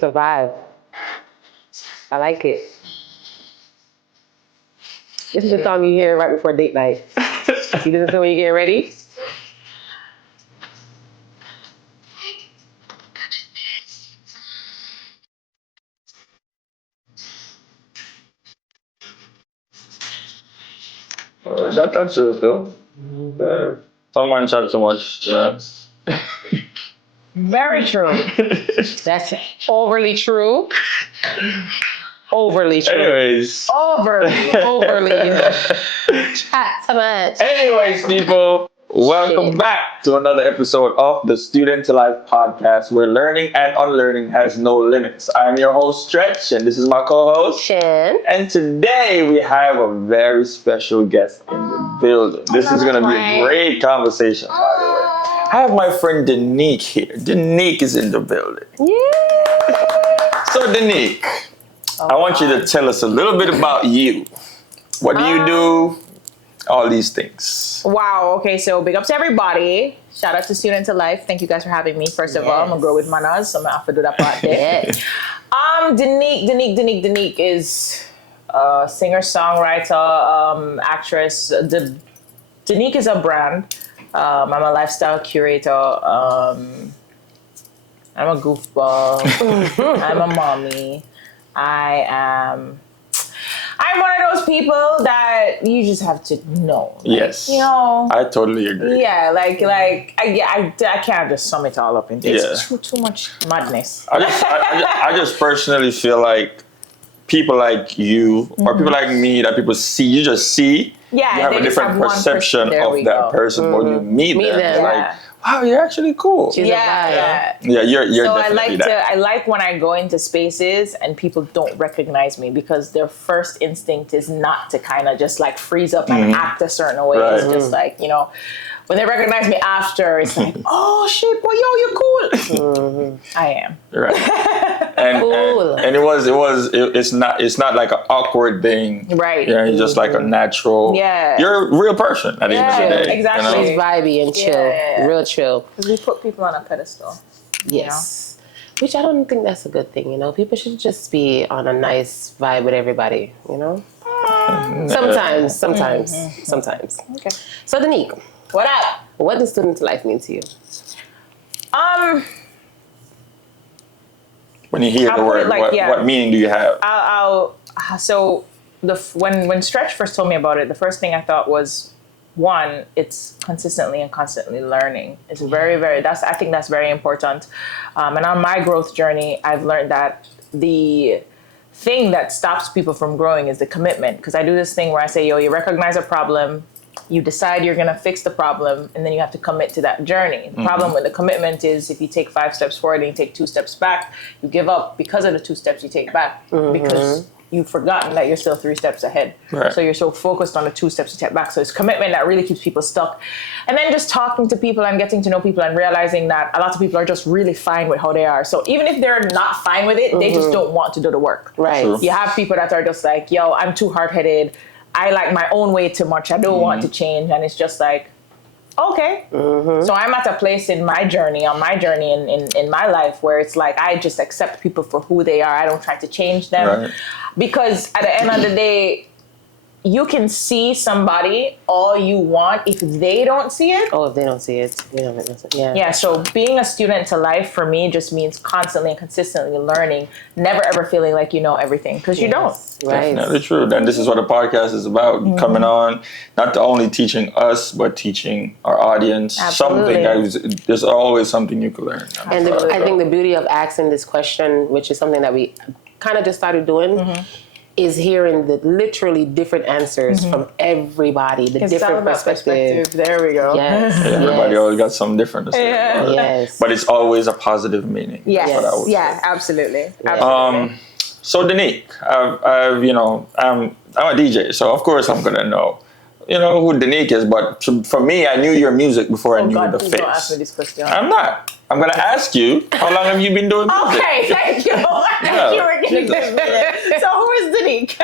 It's a vibe. I like it. This is the song you hear right before date night. You listen to when you get ready. That's true, though. Someone chat so much. Very true. That's overly true. Overly true. Anyways. Overly. Chat so much. Anyways, people, welcome back to another episode of the Student to Life podcast, where learning and unlearning has no limits. I'm your host, Stretch, and this is my co-host, Shin. And today we have a very special guest in the building. This is going to be a great conversation, by the way. I have my friend Denyque here. Denyque is in the building. Yeah. So, Denyque, I want you to tell us a little bit about you. What do you do? All these things. Wow. Okay. So big up to everybody. Shout out to Student to Life. Thank you guys for having me. First of all, I'm gonna grow with manners, so I'm gonna have to do that part there. Denyque is a singer, songwriter, actress. Denyque is a brand. I'm a lifestyle curator. I'm a goofball. I'm a mommy. I'm one of those people that you just have to know. Like, yes. You know. I totally agree. Yeah, I can't just sum it all up into it's too much madness. I just personally feel like people like you or people like me that people see, you just see, you have a different perception of that person when you meet them. Like, wow, you're actually cool. Yeah, you're so definitely I like when I go into spaces and people don't recognize me because their first instinct is not to kind of just like freeze up and act a certain way. Right. It's just like, you know, when they recognize me after, it's like, oh shit, boy, yo, you're cool. I am. Right. And it's not like an awkward thing. Right. Yeah, it's just like a natural. Yeah. You're a real person at the end of the day. Exactly. You know? She's vibey and chill. Real chill. Because we put people on a pedestal. Yes. You know? Which I don't think that's a good thing, you know? People should just be on a nice vibe with everybody, you know? Sometimes. Okay. So, Denyque. What up? What does student to life mean to you? When you hear the word, what meaning do you have? When Stretch first told me about it, the first thing I thought was, one, it's consistently and constantly learning. It's I think that's very important. And on my growth journey, I've learned that the thing that stops people from growing is the commitment. Because I do this thing where I say, you recognize a problem, you decide you're going to fix the problem, and then you have to commit to that journey. The problem with the commitment is if you take 5 steps forward and you take 2 steps back, you give up because of the 2 steps you take back because you've forgotten that you're still 3 steps ahead. Right. So you're so focused on the 2 steps you take back. So it's commitment that really keeps people stuck. And then just talking to people and getting to know people and realizing that a lot of people are just really fine with how they are. So even if they're not fine with it, they just don't want to do the work. Right. True. You have people that are just like, yo, I'm too hard-headed. I like my own way too much. I don't want to change. And it's just like, okay. So I'm at a place in my journey, in my life where it's like, I just accept people for who they are. I don't try to change them. Right. Because at the end of the day, you can see somebody all you want if they don't see it. Oh, if they don't see it. Yeah, so being a student to life for me just means constantly and consistently learning, never ever feeling like you know everything, because you don't. Right. Definitely true. And this is what the podcast is about. Coming on, not only teaching us, but teaching our audience something. There's always something you can learn. And I think the beauty of asking this question, which is something that we kind of just started doing, is hearing the literally different answers from everybody, the different perspective. There we go. Yes. Everybody always got something different to say. Yes. But it's always a positive meaning. Yes. That's what I would say. Absolutely. So Denyque, I'm a DJ, so of course I'm gonna know who Denyque is. But for me, I knew your music before I knew the face. Don't ask me this question. I'm not. I'm gonna ask you, how long have you been doing music? Okay, thank you. You were getting this minute. So who is Denyque?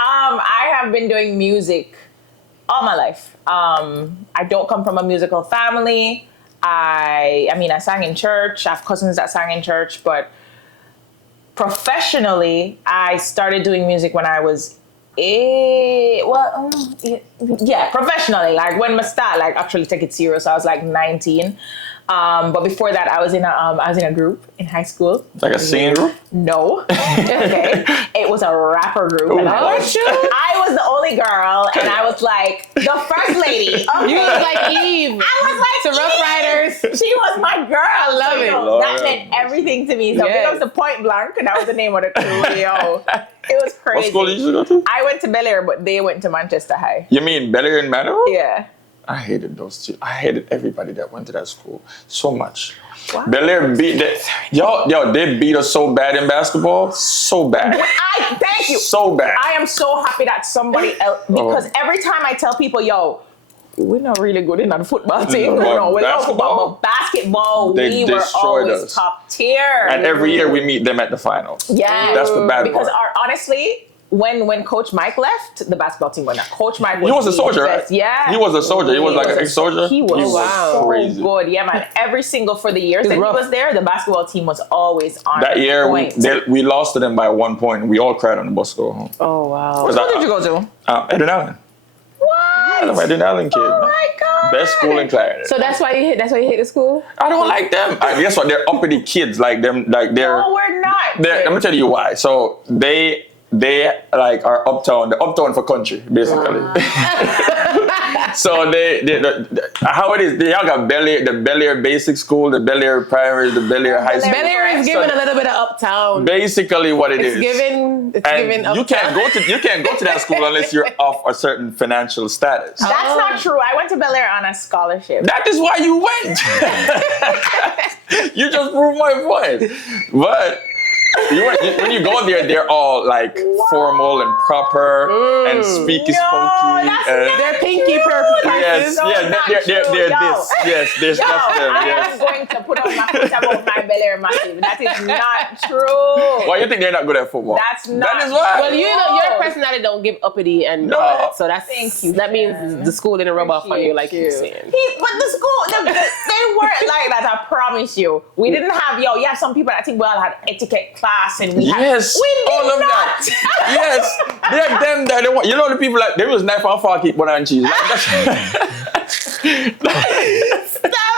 I have been doing music all my life. I don't come from a musical family. I sang in church. I have cousins that sang in church, but professionally, I started doing music when I was professionally, like when I start, like actually take it serious, I was like 19. But before that, I was in a group in high school. Like a singing group? No. Okay. It was a rapper group. Ooh, and I was the only girl, and I was like the first lady. Okay. You was like Eve. I was like to Rough Riders. She was my girl. I love it. That meant everything to me. So it was the Point Blank, and that was the name of the crew. Yo, it was crazy. What school did you go to? I went to Bel Air, but they went to Manchester High. You mean Bel Air and Manuel? Yeah. I hated those two. I hated everybody that went to that school so much. Wow. Bel Air beat that. Yo, they beat us so bad in basketball. So bad. Thank you. So bad. I am so happy that somebody else, because every time I tell people, yo, we're not really good in the football team. No, we're not football, but basketball, we were always us. Top tier. And every year we meet them at the finals. Yeah. That's the bad because part. Honestly, when Coach Mike left, the basketball team went up. Coach Mike was a soldier, right? Yeah. He was a soldier. He was like an ex-soldier. He was so crazy. good. Yeah, man. For the years that he was there, the basketball team was always on that year, point. we lost to them by 1 point. We all cried on the bus to go home. Oh, wow. What school did you go to? Denyque. What? I'm a Denyque kid. Oh, my God. Best school in Clarendon. So that's why you hate the school? I don't like them. Guess what? They're uppity kids. Like them. Like they're. No, we're not. Let me tell you why. So they like are uptown. They're uptown for country, basically. So they how it is, they all got the Bel Air basic school, the Bel Air primary, the Bel Air high school. Bel Air is giving a little bit of uptown. Basically what it is. It's giving uptown. You can't go to that school unless you're of a certain financial status. That's not true. I went to Bel Air on a scholarship. That is why you went. You just proved my point. But when you go there, they're all like formal and proper and speaky spunky. They're pinky purple. Yes, they're this. Yes, there's them. I am going to put on my foot about my Bel Air massive. That is not true. Why you think they're not good at football? That's not. That is why. Well, your personality don't give uppity and all that. So that's thank you. That means the school didn't rub off on you like you're saying. But the school, they weren't like that. I promise you. We didn't have you have some people. I think we all had etiquette class and we had. Yes, we did all of not. that. Yes, they're them that they want. You know the people like there was knife and fork eat banana and cheese. Stop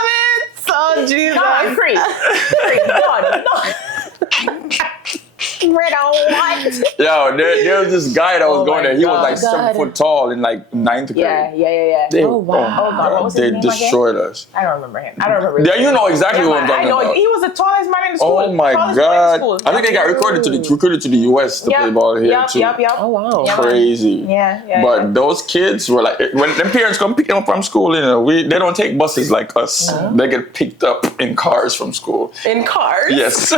it! So Jesus. No, creep. No. Red on what? Yo, there was this guy that was going there. He was like 7 foot tall in like 9th grade. Yeah. Oh, wow. Oh, God. What was his They name destroyed again? us. I don't remember him. Yeah, you know exactly what I'm talking I know. about. He was the tallest man in the school. Oh my God! I think they got recruited to the US to play ball here too. Yep. Oh, wow. Yeah, Crazy. Yeah. But those kids were like, when their parents come pick them up from school, they don't take buses like us. They get picked up in cars from school. In cars? Yes.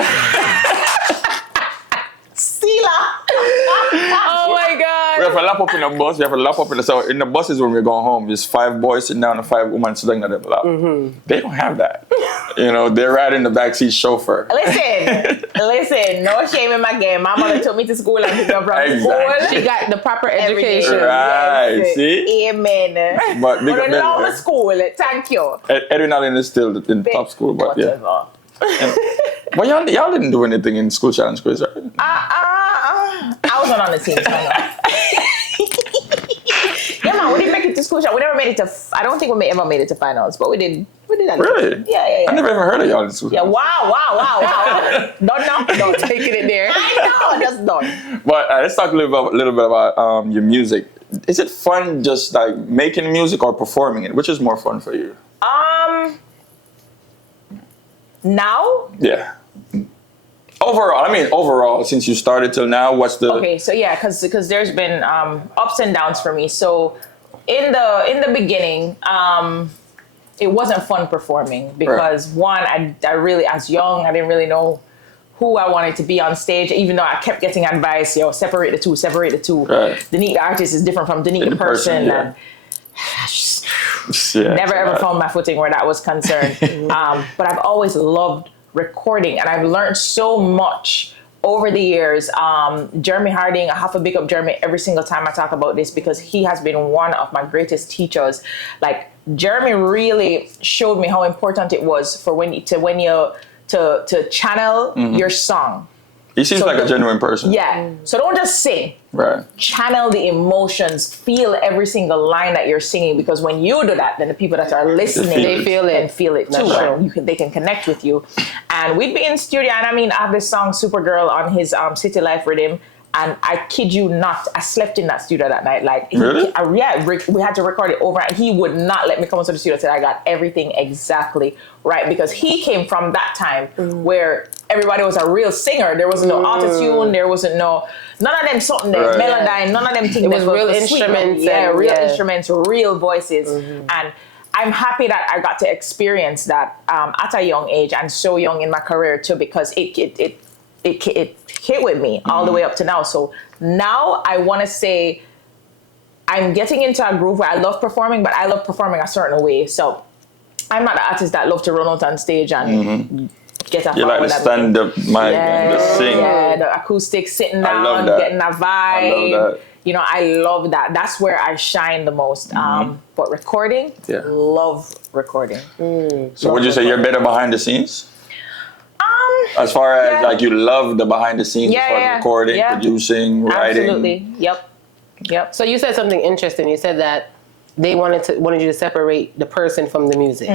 Sila. Oh my God. We have a lap up in the bus. We have a lap up in the buses when we're going home. There's 5 boys sitting down and 5 women sitting on the lap. Mm-hmm. They don't have that. They're riding in the backseat chauffeur. Listen. No shame in my game. My mother took me to school and picked me up from school. She got the proper education. Right. Yes. See? Amen. But I love school. Thank you. Edwin Allen is still in top school, but yeah. But y'all didn't do anything in school challenge quiz, right? I was not on the team, so I know. Yeah, man, we didn't make it to school challenge. We never made it to. I don't think we ever made it to finals, but we did. That. Really? Yeah. I never even heard of y'all in school. Yeah. Wow. Don't taking it there. I know, just don't. But let's talk a little bit about your music. Is it fun just like making music or performing it? Which is more fun for you? Now? Yeah. Overall, since you started till now, what's the... Okay, so yeah, because there's been ups and downs for me. So in the beginning, it wasn't fun performing because one, I really, as young, I didn't really know who I wanted to be on stage, even though I kept getting advice, separate the two. Right. Denyque the artist is different from Denyque the person. Yeah. And never ever found my footing where that was concerned. But I've always loved recording, and I've learned so much over the years, Jeremy Harding, I have to big up Jeremy every single time I talk about this because he has been one of my greatest teachers. Like Jeremy really showed me how important it was for when you to channel your song. He seems like a genuine person. Yeah. So don't just sing. Right. Channel the emotions. Feel every single line that you're singing, because when you do that, then the people that are listening, they feel it and feel it too. And they can connect with you. And we'd be in studio, and I mean, I have this song Supergirl on his City Life rhythm. And I kid you not, I slept in that studio that night. Like, really? We had to record it over. And he would not let me come into the studio until I got everything exactly right, because he came from that time where everybody was a real singer. There wasn't no autotune. There wasn't none of them something there, Melodyne, none of them things. It was real instruments. Instruments, real voices. And I'm happy that I got to experience that at a young age and so young in my career too, because it hit with me all the way up to now. So now I want to say I'm getting into a groove where I love performing, but I love performing a certain way. So I'm not the artist that love to run out on stage and get a you like to stand up mic and just sing. Yeah, the acoustic, sitting down, getting a vibe. I love that. You know, I love that. That's where I shine the most. But recording, love recording. So would you say you're better behind the scenes? As far as like you love the behind the scenes, as far as recording, producing, writing. Absolutely. Yep. So you said something interesting. You said that they wanted you to separate the person from the music.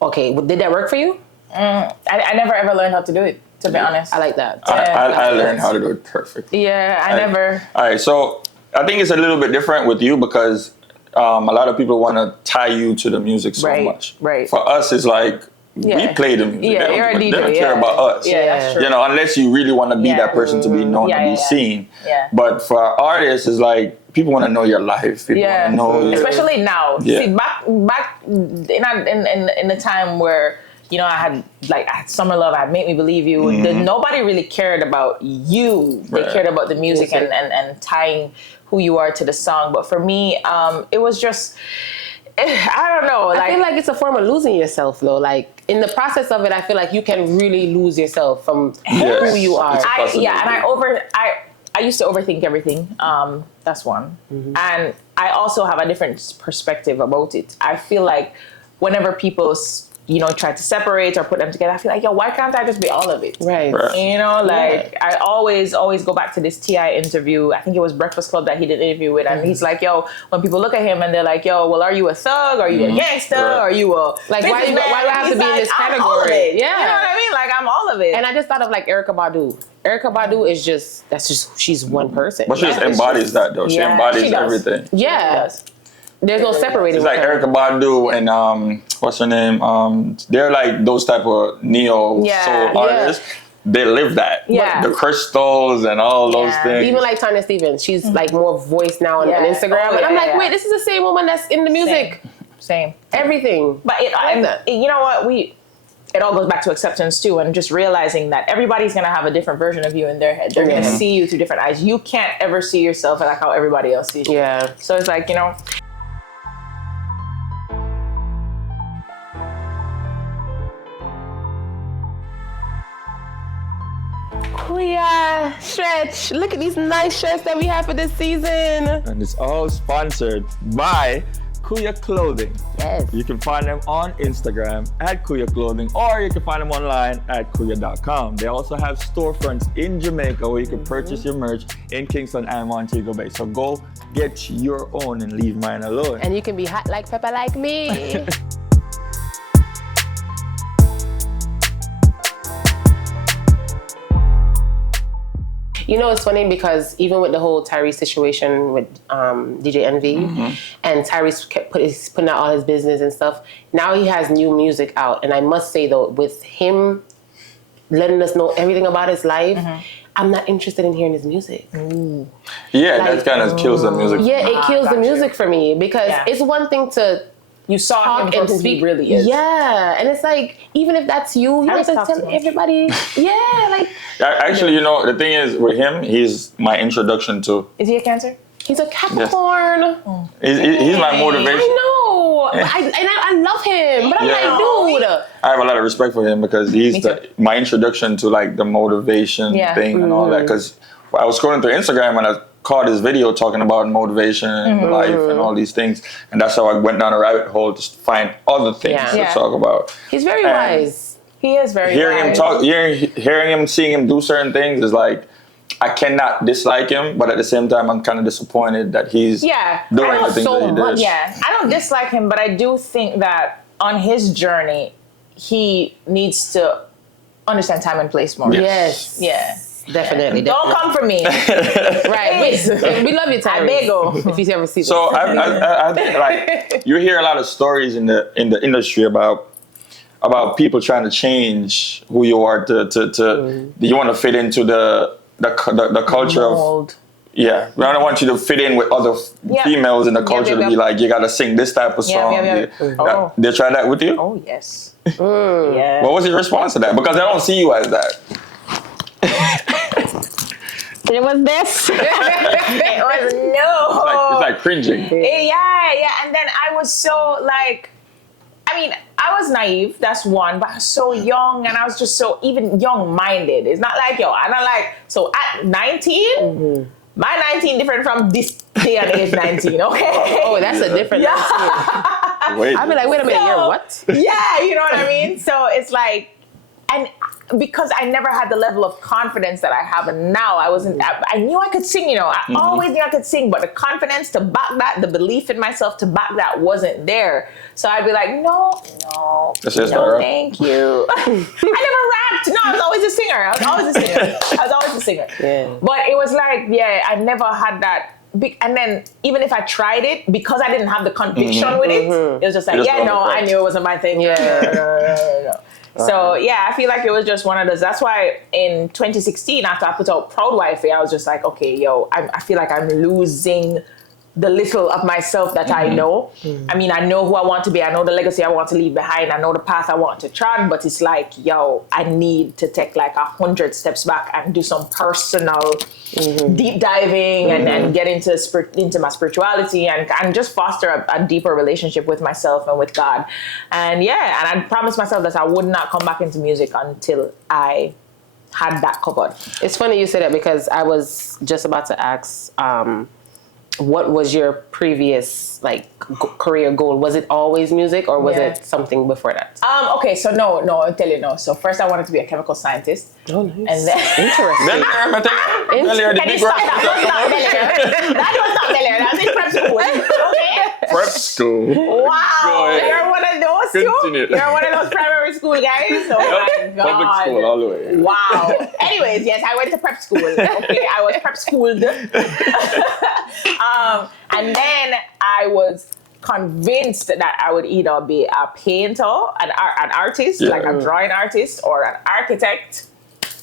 Okay, did that work for you? I never ever learned how to do it, to be honest. I like that. I learned how to do it perfectly. Yeah, I never. All right, so I think it's a little bit different with you because a lot of people want to tie you to the music so much. Right. For us, it's like, we play the music. Yeah, you're a DJ. They don't care about us. Yeah, that's true. You know, unless you really want to be that person to be known and be seen. Yeah. But for artists, it's like people want to know your life. People want to know especially now. See, back in the time where, you know, I had Summer Love, I had Make Me Believe You. Nobody really cared about you. They cared about the music and tying who you are to the song. But for me, it was just, I don't know. I feel like it's a form of losing yourself, though. Like, in the process of it, I feel like you can really lose yourself from who you are. I used to overthink everything. That's one. And I also have a different perspective about it. I feel like whenever people try to separate or put them together, I feel like, why can't I just be all of it? Right. You know, like, I always go back to this T.I. interview. I think it was Breakfast Club that he did an interview with, and he's like, when people look at him and they're like, well, are you a thug? Are you a gangster? Are you a like, why do I have to be in this category? I'm all of it. Yeah. You know what I mean? Like, I'm all of it. And I just thought of like Erykah Badu. Erykah Badu is she's one person. But she just embodies that, though. She embodies everything. Yeah. There's no separating. It's like Erykah Badu and what's her name? They're like those type of neo soul artists. They live that. Yeah. The crystals and all those things. Even like Tanya Stephens, she's like more voice now on Instagram. And I'm like, wait, this is the same woman that's in the music. Same. Everything. But you know what? It all goes back to acceptance too, and just realizing that everybody's gonna have a different version of you in their head. They're gonna see you through different eyes. You can't ever see yourself like how everybody else sees you. Yeah. So it's like, Kuya, Stretch, look at these nice shirts that we have for this season. And it's all sponsored by Kuya Clothing. Yes. You can find them on Instagram at Kuya Clothing, or you can find them online at kuya.com. They also have storefronts in Jamaica where you can purchase your merch in Kingston and Montego Bay. So go get your own and leave mine alone. And you can be hot like pepper like me. You know, it's funny because even with the whole Tyrese situation with DJ Envy, and Tyrese kept putting out all his business and stuff, now he has new music out. And I must say, though, with him letting us know everything about his life, I'm not interested in hearing his music. Ooh. Yeah, that kind of kills the music. Yeah, it kills the music for me because it's one thing to you saw him for who he really is. Yeah, and it's like, even if that's you have to tell everybody. Yeah, like. Actually, you know, the thing is with him, he's my introduction to. Is he a Cancer? He's a Capricorn. Yes. He's my motivation. I know. I love him, but I'm like, dude. I have a lot of respect for him because he's my introduction to like the motivation thing and all that. Because I was scrolling through Instagram and I caught his video talking about motivation and life and all these things, and that's how I went down a rabbit hole to find other things to talk about. He's very wise. He is very wise. Hearing him, seeing him do certain things is like, I cannot dislike him, but at the same time, I'm kind of disappointed that he's doing the things that he does. Yeah, I don't dislike him, but I do think that on his journey, he needs to understand time and place more. Yes. Yeah. Definitely. Don't come for me. Right. We love you, Tyrese. I beg you. If you ever see this. So I think like you hear a lot of stories in the industry about people trying to change who you are to you want to fit into the culture of I don't want you to fit in with other females in the culture to be like, you gotta sing this type of song. They try that with you? Oh yes. Yeah. What was your response to that? Because I don't see you as that. It was this. It was no. It's like cringing. Yeah. And then I was so like, I mean, I was naive, that's one, but I was so young and I was just so even young-minded. It's not like, I'm not like, so at 19, my 19 different from this day and age 19, okay? Oh, that's a different 19. I'd be like, wait a minute, you're what? Yeah, you know what I mean? So it's like, and because I never had the level of confidence that I have now, I knew I could sing, I always knew I could sing, but the confidence to back that, the belief in myself to back that wasn't there. So I'd be like, no, thank you. I never rapped. No, I was always a singer. Yeah. But it was like, I never had that. And then even if I tried it, because I didn't have the conviction with it, it was just like, I knew it wasn't my thing. No. So I feel like it was just one of those. That's why in 2016, after I put out Proud Wifey, I was just like, okay, I feel like I'm losing the little of myself that I know. I mean, I know who I want to be. I know the legacy I want to leave behind. I know the path I want to tread. But it's like, I need to take like 100 steps back and do some personal deep diving and get into my spirituality and just foster a deeper relationship with myself and with God. And and I promised myself that I would not come back into music until I had that covered. It's funny you say that because I was just about to ask, what was your previous career goal? Was it always music or was it something before that? Okay, so no, I'll tell you no. So first I wanted to be a chemical scientist. Oh, nice. And then interesting. Can you stop? That was not Bel Air. That was in prep school. Okay. Prep school. Wow. You're one of those too? You're one of those primary school guys? Oh my God. Public school all the way. Wow. Anyways, yes, I went to prep school. Okay, I was prep schooled. And then I was convinced that I would either be a painter, an artist, like a drawing artist, or an architect.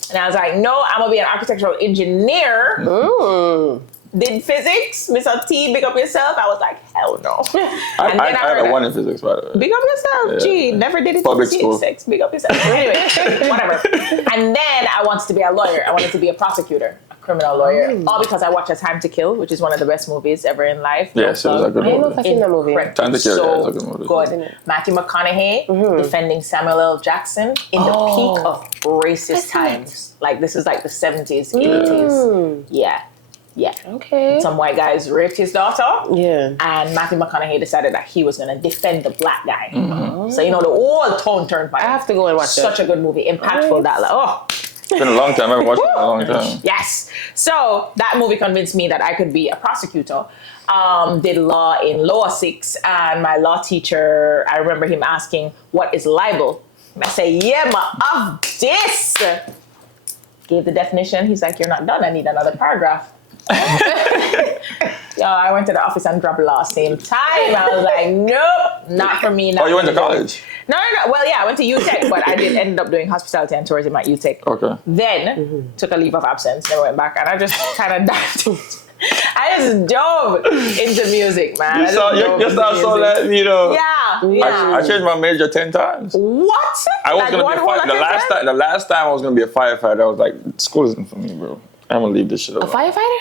And I was like, no, I'm going to be an architectural engineer. Ooh. Did physics, Mr. T, big up yourself. I was like, hell no. I had a 1 in physics, by the way. Big up yourself. Yeah. Gee, never did it Public to school. Sex. Big up yourself. Anyway, whatever. And then I wanted to be a lawyer. I wanted to be a prosecutor, a criminal lawyer. All because I watched A Time to Kill, which is one of the best movies ever in life. Yes, it was a good movie. I don't know if I've seen that movie. Time to Kill, so it's a good movie. Good. Matthew McConaughey defending Samuel L. Jackson in the peak of racist times. Like, this is like the 70s, 80s. Yeah. Okay. Some white guys raped his daughter. Yeah. And Matthew McConaughey decided that he was going to defend the black guy. So, the whole tone turned by. I have to go and watch that. Such a good movie. Impactful. It's been a long time. I haven't watched it in a long time. Yes. So that movie convinced me that I could be a prosecutor. Did law in Lower 6. And my law teacher, I remember him asking, what is libel? And I say, of this. Gave the definition. He's like, you're not done. I need another paragraph. I went to the office and dropped law same time. I was like, nope, not for me. You went to college? No. Well, I went to UTech, but I did end up doing hospitality and tourism at UTech. Okay. Then took a leave of absence, never went back, and I just kind of dived into I just dove into music, man. You sound so let me know. Yeah. I changed my major 10 times. What? I was gonna be a firefighter. The last time I was gonna be a firefighter, I was like, school isn't for me, bro. I'm gonna leave this shit alone. A firefighter?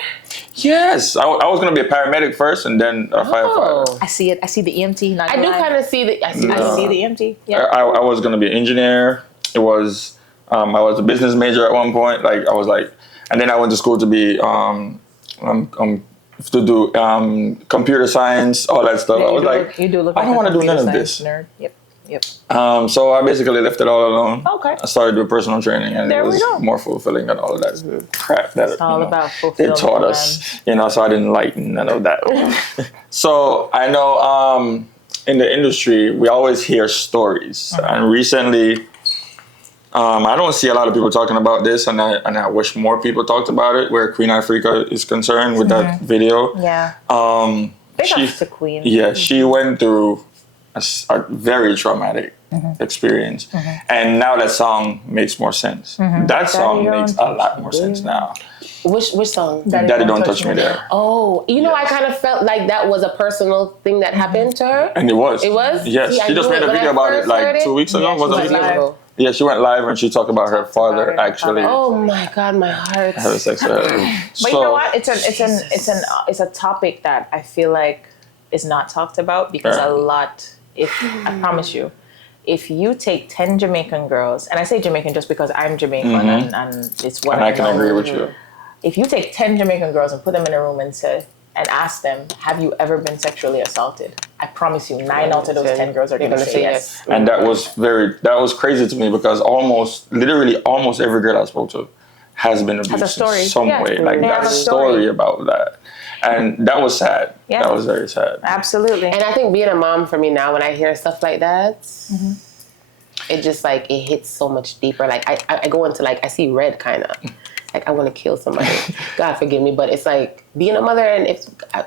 Yes, I was gonna be a paramedic first, and then a firefighter. I see it. I see the EMT. I do kind of see the. I see the EMT. Yeah. I was gonna be an engineer. It was I was a business major at one point. Like I was like, and then I went to school to be to do computer science, all that stuff. Yeah, I was like, you do look I don't want to do none of this. Nerd. Yep. So I basically left it all alone. Okay. I started doing personal training, and it was more fulfilling than all of that crap that it's all about they taught us. So I didn't like none of that. So I know in the industry we always hear stories, and recently I don't see a lot of people talking about this, and I wish more people talked about it. Where Queen Africa is concerned with that video. Yeah. She's the queen. Yeah, she went through a very traumatic experience, and now that song makes more sense. That song makes a lot more sense now. Which song? Daddy Don't Touch Me There. Oh, I kind of felt like that was a personal thing that happened to her. And it was. It was? Yes, she just made a video about it like 2 weeks ago. Was it? Yeah, she went live and she talked about her father actually. Oh my God, my heart. Having sex with her. But you know what? It's a topic that I feel like is not talked about because a lot. I promise you, if you take 10 Jamaican girls, and I say Jamaican just because I'm Jamaican and it's what I can agree with you. If you take 10 Jamaican girls and put them in a room and ask them, have you ever been sexually assaulted? I promise you, 9 out of those 10 girls are going to say yes. And that was crazy to me because literally almost every girl I spoke to has been abused in some way. Like that's a story about that. And that was sad. Yeah. That was very sad. Absolutely. And I think being a mom for me now, when I hear stuff like that, it just like, it hits so much deeper. Like I go into like, I see red kind of. Like I want to kill somebody. God forgive me. But it's like being a mother and I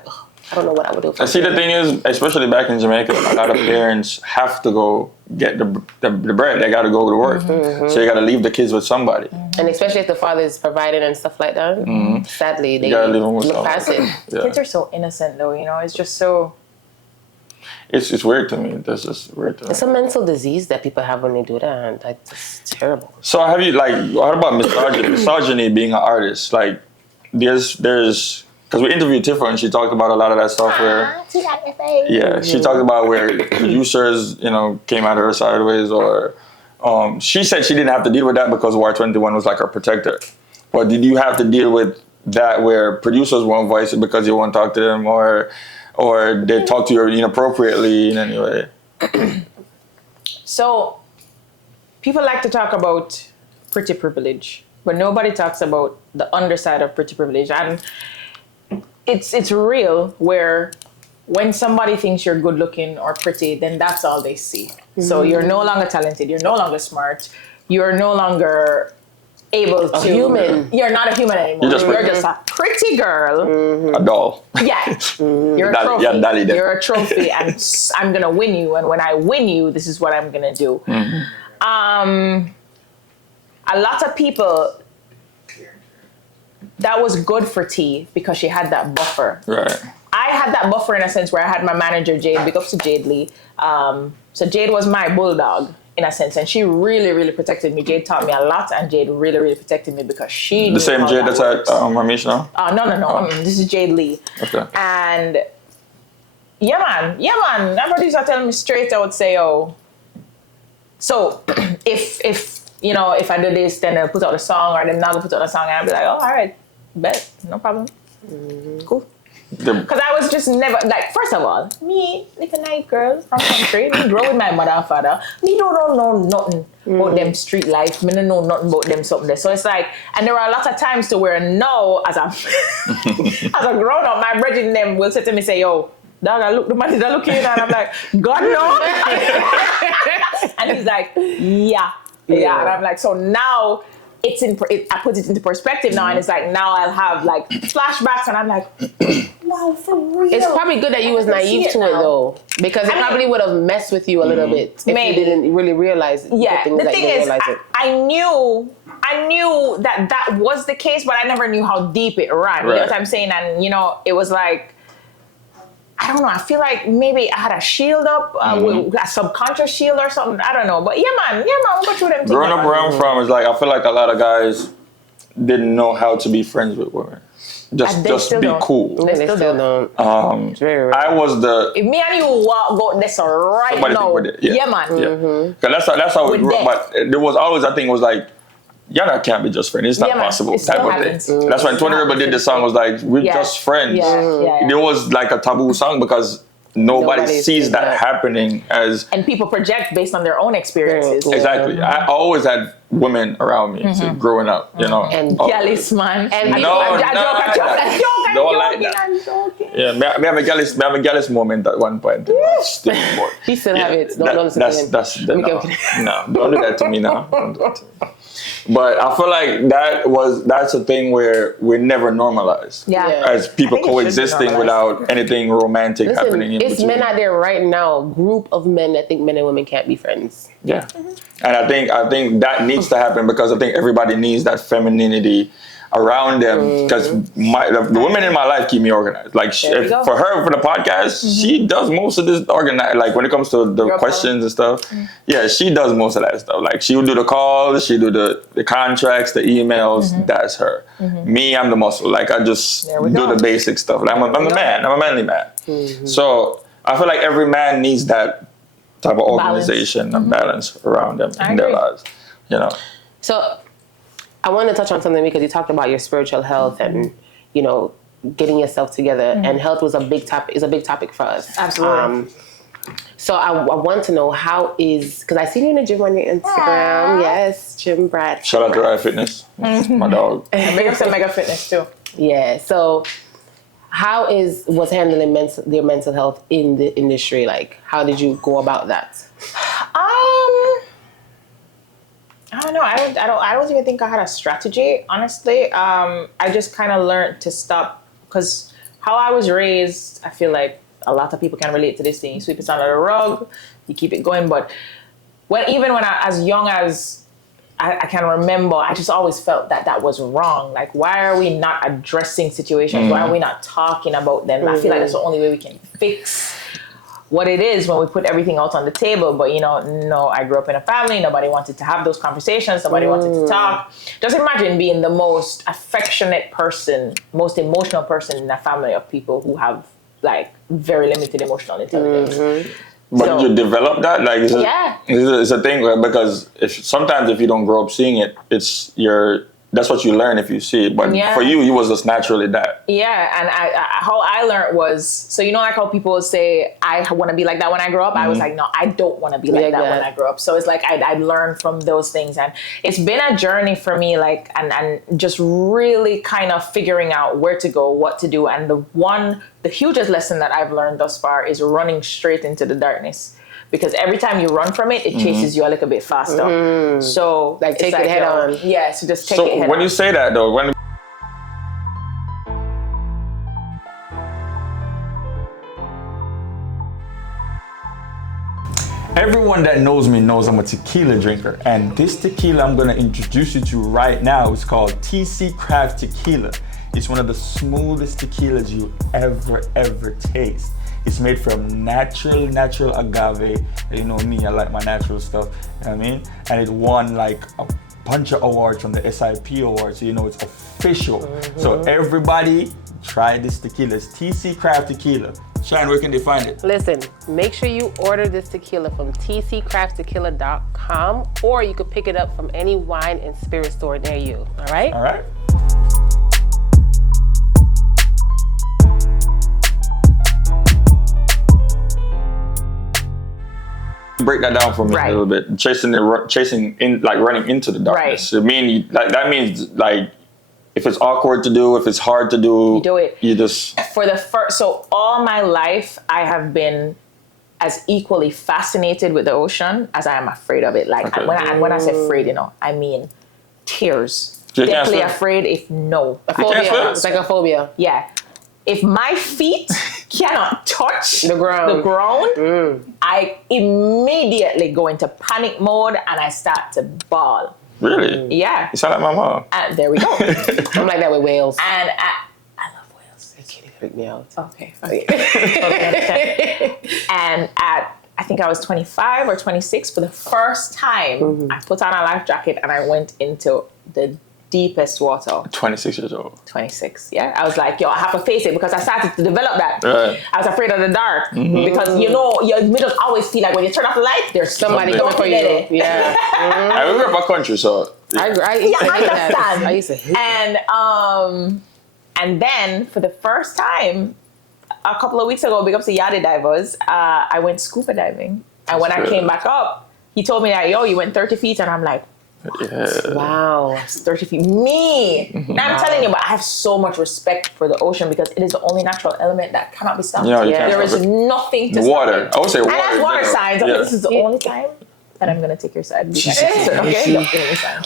don't know what I would do. See, the thing is, especially back in Jamaica, a lot of parents have to go get the bread. They got to go to work. So you got to leave the kids with somebody. And especially if the father is providing and stuff like that, sadly, they look past it. Yeah. Kids are so innocent, though. It's just so... It's weird to me. That's just weird to me. It's a mental disease that people have when they do that. And it's terrible. So have you, what about misogyny? Misogyny being an artist? Like, there's... Because we interviewed Tiffany and she talked about a lot of that stuff where... she talked about where producers, came at her sideways or... she said she didn't have to deal with that because War 21 was like her protector. But did you have to deal with that where producers won't voice it because you won't talk to them or they talk to you inappropriately in any way? So, people like to talk about pretty privilege, but nobody talks about the underside of pretty privilege. And it's real where when somebody thinks you're good looking or pretty, then that's all they see. So you're no longer talented, you're no longer smart, you're no longer able to... human. You're not a human anymore. You're just a pretty girl. A doll. Yeah. You're a trophy. You're a trophy and I'm going to win you. And when I win you, this is what I'm going to do. A lot of people... That was good for T because she had that buffer. Right. I had that buffer in a sense where I had my manager, Jade, big up to Jade Lee. So Jade was my bulldog in a sense, and she really, really protected me. Jade taught me a lot, and Jade really, really protected me because she knew the same Jade that's at Ramesh now? No. This is Jade Lee. Okay. And yeah, man. That producer tell me straight out, say, so if I do this, then they'll put out a song, or they're not gonna put out a song, and I'll be like, all right, bet, no problem. Cool. Because I was just never, first of all, me, like a nice girl from country, me grow with my mother and father, me don't know nothing about them street life, me don't know nothing about them something there. So it's like, and there were a lot of times to where now, as a grown up, my brethren and them will say to me, say, yo, dog, I look the man that look here, and I'm like, God no. And he's like, yeah. And I'm like, so now I put it into perspective now, and it's like now I'll have like flashbacks, and I'm like, wow, for real. It's probably good that you was naive to it though, because it probably would have messed with you a little bit if you didn't really realize. Yeah, the thing is, I knew that was the case, but I never knew how deep it ran. Right. You know what I'm saying? And it was like, I don't know. I feel like maybe I had a shield up, a subconscious shield or something. I don't know. But yeah, man, we'll go through them things. Growing up where I'm from is like, I feel like a lot of guys didn't know how to be friends with women. Just be cool. They still don't. I was the... If me and you go this right now. Yeah, man. Mm-hmm. That's how it grew up. But there was always, I think, was like, y'all can't be just friends. It's not possible. Type of thing. That's when Tony Rebel did the song, was like, we're just friends. There was like a taboo song because nobody sees that happening as... And people project based on their own experiences. Exactly. I always had women around me growing up, you know. And jealous, man. And don't like that. I'm joking. Yeah, me have a jealous moment at one point. He still have it. Don't do that to me now. Don't do that to me. But I feel like that's a thing where we're never normalized. As people coexisting without anything romantic happening in between. It's men out there right now, a group of men that think men and women can't be friends. Yeah. And I think that needs to happen because I think everybody needs that femininity around them because the women in my life keep me organized. Like for her, for the podcast, she does most of this organized. Like when it comes to the questions and stuff, yeah, she does most of that stuff. Like she will do the calls, she do the contracts, the emails. That's her. Me, I'm the muscle. Like I just do the basic stuff. Like, I'm a man. I'm a manly man. So I feel like every man needs that type of organization and balance around them in their lives. You know. So I want to touch on something because you talked about your spiritual health and, you know, getting yourself together. And health was a big topic for us. Absolutely. So I want to know because I seen you in the gym on your Instagram. Yes, Gym Brat. Shout out to Rye Fitness. My dog. And big up to Mega Fitness too. Yeah. So how was handling your mental health in the industry? Like, how did you go about that? I don't know. I don't even think I had a strategy, honestly. I just kind of learned to stop because how I was raised, I feel like a lot of people can relate to this thing. You sweep it under the rug, you keep it going. But even when as young as I can remember, I just always felt that was wrong. Like, why are we not addressing situations? Why are we not talking about them? I feel like that's the only way we can fix what it is when we put everything out on the table. But, no, I grew up in a family. Nobody wanted to have those conversations. Nobody wanted to talk. Just imagine being the most affectionate person, most emotional person in a family of people who have, like, very limited emotional intelligence. But did you develop that? Like, it's a thing because sometimes if you don't grow up seeing it, that's what you learn if you see it. But for you was just naturally that. Yeah, and how I learned was, so like how people say, I want to be like that when I grow up. I was like, no, I don't want to be like that when I grow up. So it's like I learned from those things. And it's been a journey for me, like, and just really kind of figuring out where to go, what to do. And the hugest lesson that I've learned thus far is running straight into the darkness. Because every time you run from it, it chases you a little bit faster. So, like, take it head on. Yeah, so just take it head on. So when you say that, though, everyone that knows me knows I'm a tequila drinker. And this tequila I'm going to introduce you to right now is called TC Craft Tequila. It's one of the smoothest tequilas you ever taste. It's made from natural agave. You know me, I like my natural stuff, you know what I mean? And it won like a bunch of awards from the SIP awards, so it's official. So everybody try this tequila. It's TC Craft Tequila. Shine, where can they find it? Listen, make sure you order this tequila from tccrafttequila.com, or you could pick it up from any wine and spirit store near you, all right? All right. Break that down for me a little bit. Chasing in, like running into the darkness. That means like if it's awkward to do, if it's hard to do, you do it. You just so all my life I have been as equally fascinated with the ocean as I am afraid of it. Like when I say afraid, I mean tears. Deathly afraid. A phobia. It's like a phobia. Yeah. If my feet cannot touch the ground, I immediately go into panic mode and I start to bawl. Really? Yeah. You sound like my mom. There we go. I'm like that with whales. And I love whales. They can't freak me out. Okay. And I think I was 25 or 26 for the first time. I put on a life jacket and I went into the deepest water. 26 years old. 26, yeah. I was like, yo, I have to face it because I started to develop that. Right. I was afraid of the dark because, you know, you just always feel like when you turn off the light, there's somebody coming for you. Yeah. I remember my country, so. Yeah. I understand. I used to hate that. And then for the first time, a couple of weeks ago, big up to Yachty Divers, I went scuba diving. And when I came back up, he told me that, yo, you went 30 feet. And I'm like, yeah. Wow. 30 feet. Me. Now I'm telling you, but I have so much respect for the ocean because it is the only natural element that cannot be stopped. Yeah, there is nothing to water. stop it. I would say water. And as water signs, okay, this is the only time that I'm going to take your side. Okay?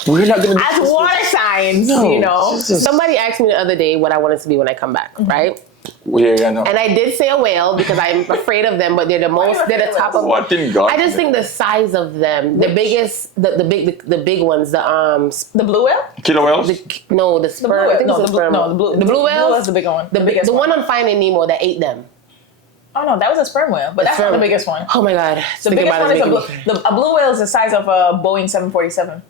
We're not going to as water signs, you know. Somebody asked me the other day what I wanted to be when I come back, right? Yeah, I know. And I did say a whale because I'm afraid of them, but they're the top of. What in God? I just think the size of them, the biggest, the big ones, the blue whale, killer whales. The sperm. The blue whale is the bigger one. The one on Finding Nemo that ate them. Oh no, that was a sperm whale, but that's not the biggest one. Oh my God, the biggest one is a blue whale is the size of a Boeing 747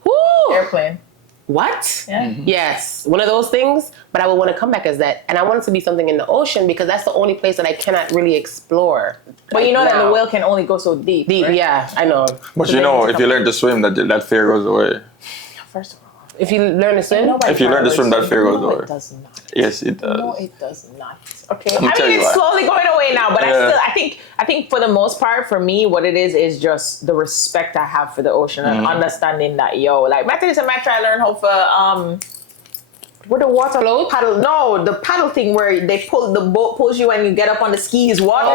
airplane. What? Yeah. Yes, one of those things. But I would want to come back as that, and I want it to be something in the ocean because that's the only place that I cannot really explore. But you know that the whale can only go so deep. Deep, right? Yeah, I know. But you know, if you learn to swim, that fear goes away. First of all, if you learn to swim, if you learn to swim, that fear goes away. It does not. Yes, it does. No, it does not. Okay. I mean, it's slowly going away now, but I think for the most part, for me, what it is just the respect I have for the ocean and understanding that, yo, like, I try to learn how for, with the water paddle. No, the paddle thing where they the boat pulls you and you get up on the skis. Water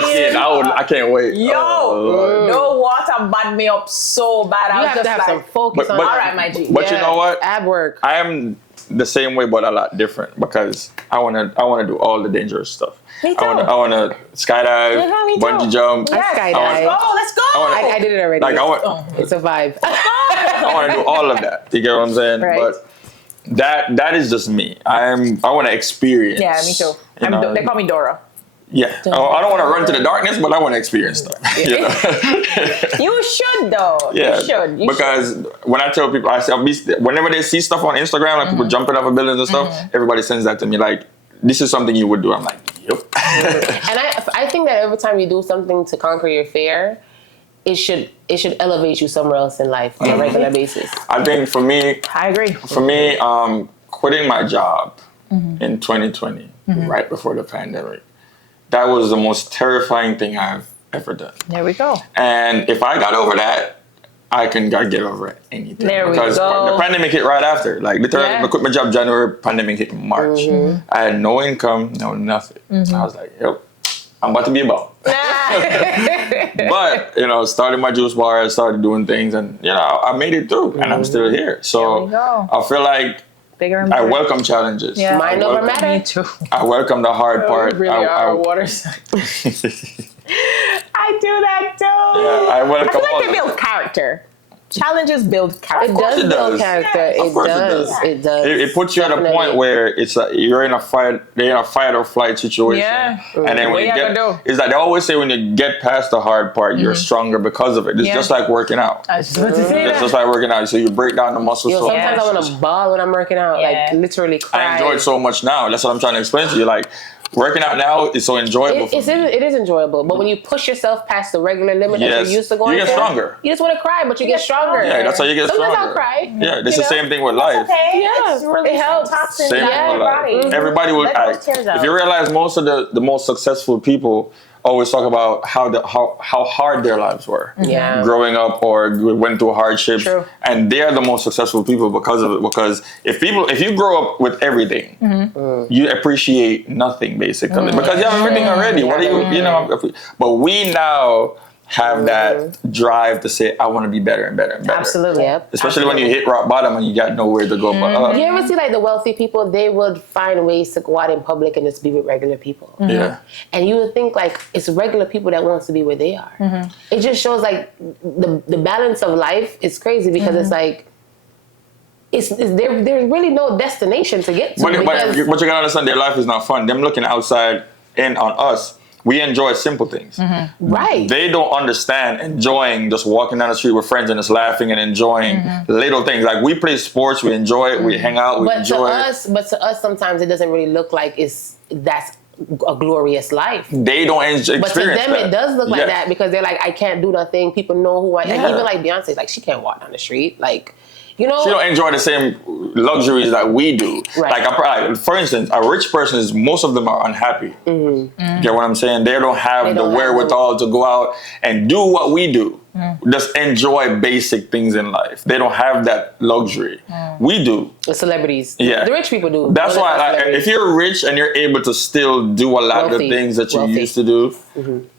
skiing. I can't wait. Yo, no water bad me up so bad. I was just have some focus on. All right, my G. But you know what? Ab work. I am the same way, but a lot different because I wanna do all the dangerous stuff. Me too. I wanna skydive, bungee jump. Yes. Skydive. Let's go. I did it already. Like it's a vibe. I want to do all of that. You get what I'm saying? Right. But that is just me. I want to experience. Yeah, me too. They call me Dora. Yeah. I don't want to run to the darkness, but I want to experience stuff. You know? You should though. Yeah. You should. Because when I tell people, whenever they see stuff on Instagram, like people jumping off of buildings and stuff, everybody sends that to me like, this is something you would do. I'm like, yep. And I think that every time you do something to conquer your fear, it should elevate you somewhere else in life on a regular basis. I think for me, I agree. For me, quitting my job in 2020, right before the pandemic, that was the most terrifying thing I've ever done. There we go. And if I got over that, I get over anything. Because the pandemic hit right after. Like literally, I quit my job January, pandemic hit in March. I had no income, no nothing. I was like, yep, I'm about to be a bum. But, started my juice bar, I started doing things, and, I made it through, and I'm still here. So I feel like I welcome challenges. Yeah. Mine over matter. Me too. I welcome the hard part. Really are water signs. I do that too. Yeah, I welcome. I feel like they build character. Challenges build character. It does build character. It does. It puts you at a point where it's like you're in a fight or flight situation. Yeah. And then when it's like they always say when you get past the hard part, you're stronger because of it. It's just like working out. I was just about to say that. It's just like working out. So you break down the muscles. Sometimes I want to bawl when I'm working out, like literally cry. I enjoy it so much now. That's what I'm trying to explain to you. Like, working out now is so enjoyable. It is enjoyable, but when you push yourself past the regular limit that you're used to going, you get stronger. You just want to cry, but you get stronger. Yeah, that's how you get stronger. Sometimes I'll cry. Yeah, it's the same thing with life. Okay. Yeah, it helps. Same thing with life. Everybody will. If you realize most of the most successful people always talk about how hard their lives were growing up or went through hardships. True. And they're the most successful people because of it. Because if you grow up with everything, you appreciate nothing basically because you have everything already. What do you but we now have that drive to say, I want to be better and better and better. Absolutely. Yep. Especially when you hit rock bottom and you got nowhere to go but up. You ever see like the wealthy people, they would find ways to go out in public and just be with regular people. Yeah. And you would think like it's regular people that wants to be where they are. It just shows like the balance of life is crazy because it's like there's really no destination to get to. But you gotta understand their life is not fun. Them looking outside in on us. We enjoy simple things. Right. They don't understand enjoying just walking down the street with friends and just laughing and enjoying little things. Like we play sports, we enjoy it, we hang out, we enjoy it. But to us, sometimes it doesn't really look like that's a glorious life. They don't experience But to them, that. it does look like that because they're like, I can't do nothing. People know who I am. Yeah. Like, even like Beyonce, like she can't walk down the street. Like, you know, she don't enjoy the same luxuries that we do. Right. Like, for instance, a rich person most of them are unhappy. You get what I'm saying? They don't have the wherewithal to go out and do what we do. Just enjoy basic things in life. They don't have that luxury. We do. the celebrities. Yeah. The rich people do. That's why, like, if you're rich and you're able to still do a lot of the things that you used to do,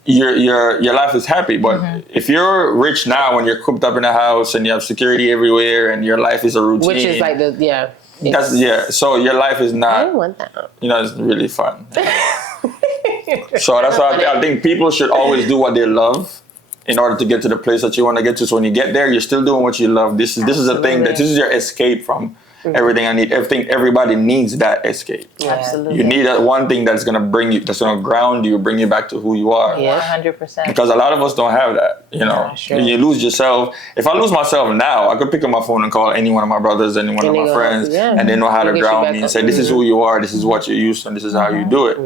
your life is happy. But if you're rich now and you're cooped up in a house and you have security everywhere and your life is a routine, which is like so your life is not. I don't want that. It's really fun. So that's why I think people should always do what they love in order to get to the place that you want to get to. So when you get there, you're still doing what you love. This is a thing this is your escape from everything. Everybody needs that escape. Yeah. Absolutely. You need that one thing that's gonna bring you, that's gonna ground you, bring you back to who you are. Yeah, 100%. Because a lot of us don't have that. You lose yourself. If I lose myself now, I could pick up my phone and call any one of my brothers, any one of my friends, and they know how to ground me and say, this is who you are, this is what you're used to, and this is how you do it.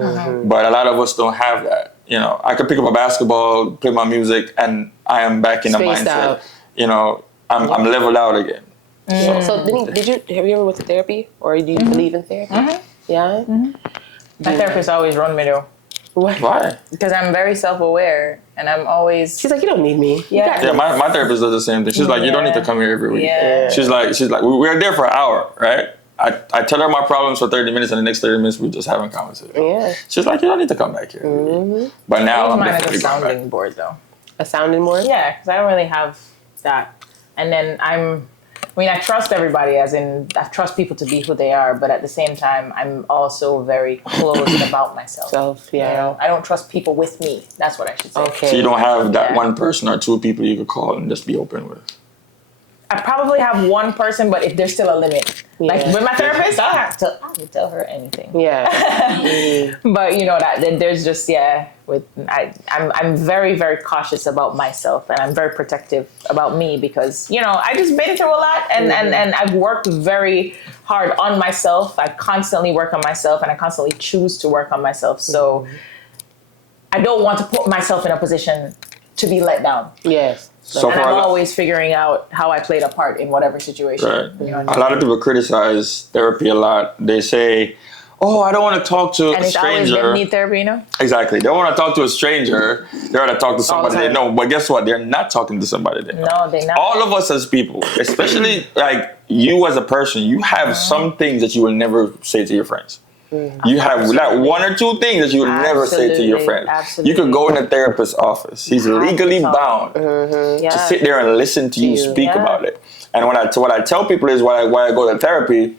But a lot of us don't have that. I could pick up a basketball, play my music, and I am back in the mindset. I'm leveled out again. So Denyque, have you ever went to therapy, or do you believe in therapy? Yeah. My therapist always run me though. Why? Because I'm very self-aware, and I'm always. She's like, you don't need me. Yeah. My therapist does the same thing. She's like, you don't need to come here every week. Yeah. She's like, we're there for an hour, right? I tell her my problems for 30 minutes, and the next 30 minutes we're just having conversation. Yeah. She's like, you don't need to come back here. But now I'm definitely a sounding board though. A sounding board? Yeah, because I don't really have that. And then I trust everybody, as in I trust people to be who they are, but at the same time, I'm also very closed about myself. I don't trust people with me. That's what I should say. Okay. So you don't have that one person or two people you could call and just be open with? I probably have one person, but if there's still a limit. Like with my therapist, I would tell her anything. Yeah. But that there's just I'm very, very cautious about myself, and I'm very protective about me because I just been through a lot, and I've worked very hard on myself. I constantly work on myself, and I constantly choose to work on myself. So I don't want to put myself in a position to be let down. Yes. So and I'm always figuring out how I played a part in whatever situation. Right. A lot of people criticize therapy a lot. They say, oh, I don't want to talk to a stranger. And it's always been need therapy, Exactly. They don't want to talk to a stranger. They want to talk to somebody they know. But guess what? They're not talking to somebody they know. No, they're not. All of us as people, especially like you as a person, you have some things that you will never say to your friends. You have like one or two things that you would never say to your friend. Absolutely. You could go in a therapist's office. He's legally bound to sit there and listen to you speak about it. And what I tell people is why I go to therapy,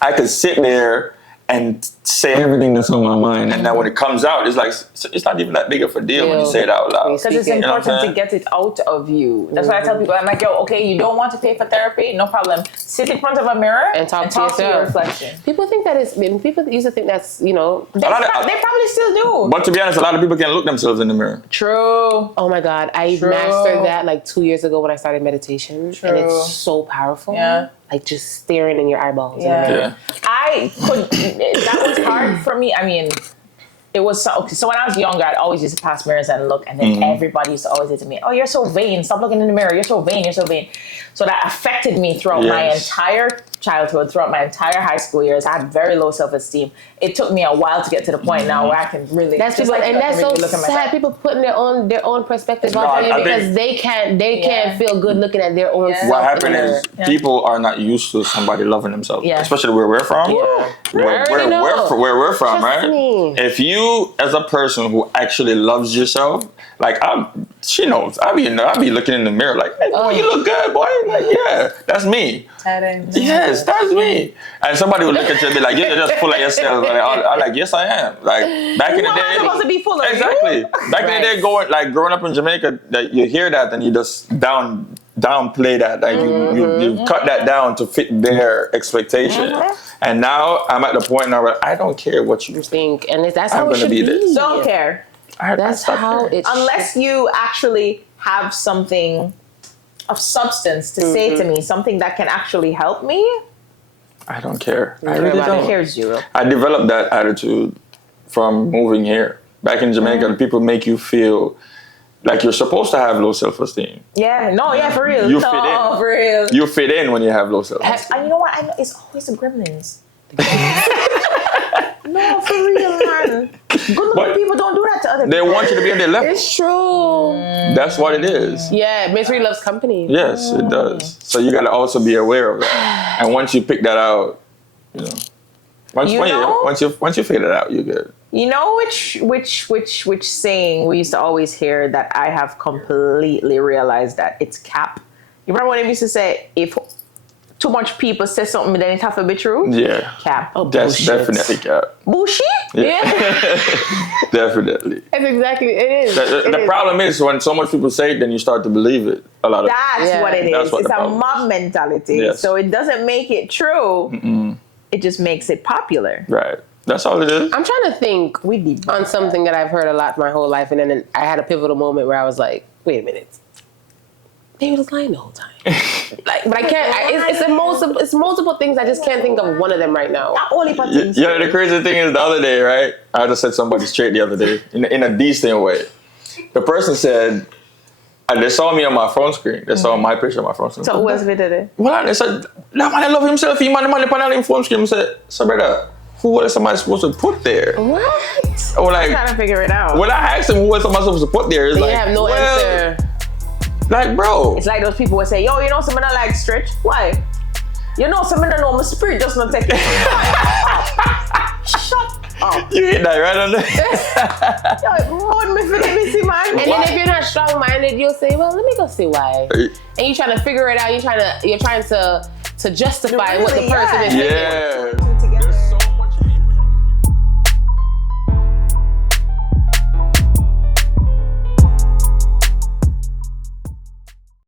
I could sit there and say everything that's on my mind, and then when it comes out, it's like it's not even that big of a deal when you say it out loud. Because it's important to get it out of you. That's why I tell people, I'm like, yo, okay, you don't want to pay for therapy, no problem. Sit in front of a mirror and talk to your reflection. People think that is. People used to think that's they probably still do. But to be honest, a lot of people can't look themselves in the mirror. True. Oh my God, I mastered that like 2 years ago when I started meditation, and it's so powerful. Yeah. Like just staring in your eyeballs. Yeah. That was hard for me. I mean, it was so when I was younger, I'd always used to pass mirrors and look, and then everybody used to always say to me, oh, you're so vain, stop looking in the mirror, you're so vain. So that affected me throughout my entire childhood, throughout my entire high school years. I had very low self-esteem. It took me a while to get to the point now where I can really that's so sad. People putting their own perspective on you because they can't feel good looking at their own self. What happened is people are not used to somebody loving themselves, especially where we're from. Where we're from, right? If you as a person who actually loves yourself, like she knows. I be looking in the mirror like, hey, boy, you look good, boy. Like, yeah, that's me. Yes, that's me. And somebody will look at you and be like, you're just full of yourself. And I'm like, yes, I am. Like back in the day, I'm supposed to be full of you. Back in the day, growing up in Jamaica, that you hear that and you just downplay that. Like you cut that down to fit their expectation. And now I'm at the point now where I don't care what you think, and that's how it should be. Don't care. That's how it unless you actually have something of substance to say to me, something that can actually help me. I don't care. I really don't. I care zero. I developed that attitude from moving here. Back in Jamaica, people make you feel like you're supposed to have low self-esteem. Yeah, no, yeah, for real. You fit in. For real. You fit in when you have low self-esteem. You know what? I know it's always the gremlins. No, for real, man. Good-looking people don't do that to other people. They want you to be on their level. It's true. That's what it is. Yeah, misery loves company. Yes, it does. So you got to also be aware of that. And once you pick that out, you know, once you figure that out, you're good. You know which saying we used to always hear that I have completely realized that it's cap. You remember when they used to say, if too much people say something, then it have to be true? Yeah. Cap. Oh, that's definitely cap. Bullshit? Yeah. Definitely. That's exactly, it is. The problem is when so much people say it, then you start to believe it. That's what it is. It's a mob mentality. Yes. So it doesn't make it true. Mm-mm. It just makes it popular. Right. That's all it is. I'm trying to think on something that I've heard a lot my whole life, and then I had a pivotal moment where I was like, wait a minute. David was lying the whole time. But I can't. It's multiple things. I just can't think of one of them right now. Yeah, the crazy thing is the other day, right? I just said somebody straight the other day in a decent way. The person said, they saw me on my phone screen. They saw my picture on my phone screen. So who was it today? Well, they said, that man, I love himself. He man on his phone screen. I said, so brother, who else am I supposed to put there? What? Or like, I'm trying to figure it out. When I asked him who else am I supposed to put there, it's like, you have no answer. Like, bro. It's like those people would say, yo, you know someone that like stretch? Why? You know someone that know my spirit just not take it. Shut up. You hit that right on there. And then if you're not strong-minded, you'll say, well, let me go see why. And you're trying to figure it out. You're trying to justify what the person is thinking. Yeah.